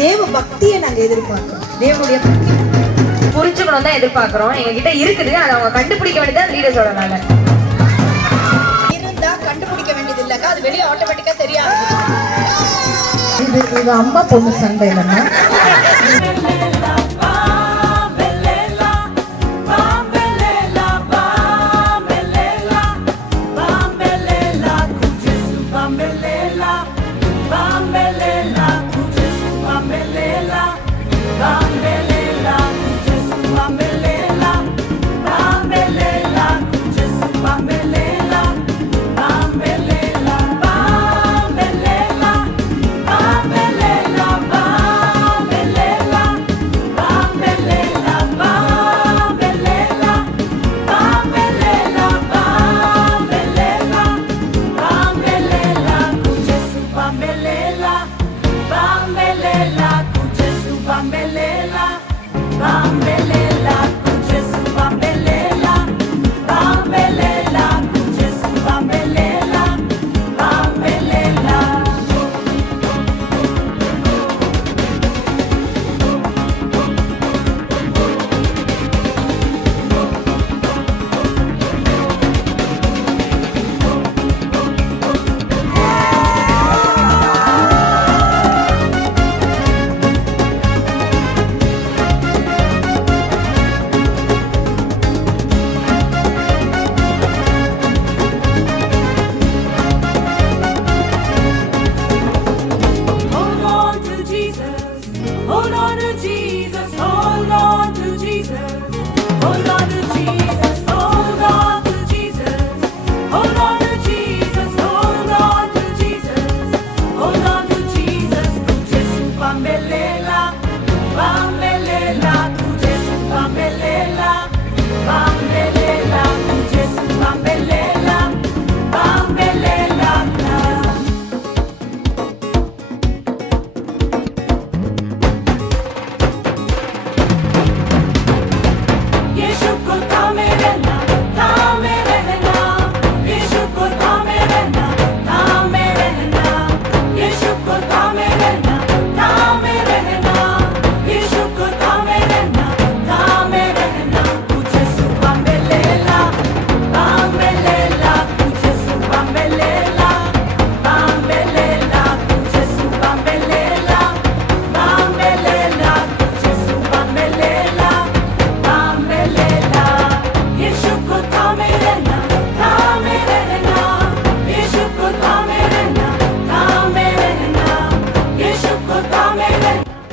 தேவ பக்தியை நாங்க எதிர்பார்க்கிறோம். தேவனுடைய புரிஞ்சுக்கணும் தான் எதிர்பார்க்கிறோம். எங்க கிட்ட இருக்குது, அதை அவங்க கண்டுபிடிக்க வேண்டியதான் லீடர்ஸோட வேலை. இருந்தா கண்டுபிடிக்க வேண்டியது இல்லக்கா, அது வெளியே ஆட்டோமேட்டிக்கா தெரியாது. இது அம்மா பொண்ணு சண்டை இல்லைன்னா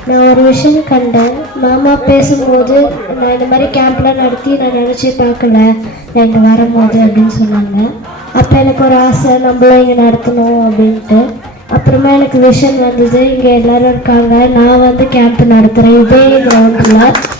நான் ஒரு விஷயம் கண்டேன். மாமா பேசும்போது நான் இந்த மாதிரி கேம்ப்லாம் நடத்தி நான் நினச்சி பார்க்கல நான் இங்கே வரும்போது அப்படின்னு சொன்னாங்க. அப்போ எனக்கு ஒரு ஆசை, நம்மளும் இங்கே நடத்தணும் அப்படின்ட்டு. அப்புறமா எனக்கு விஷன் வந்தது, இங்கே எல்லோரும் இருக்காங்க, நான் வந்து கேம்ப் நடத்துகிறேன் இதே கிரவுண்டில்.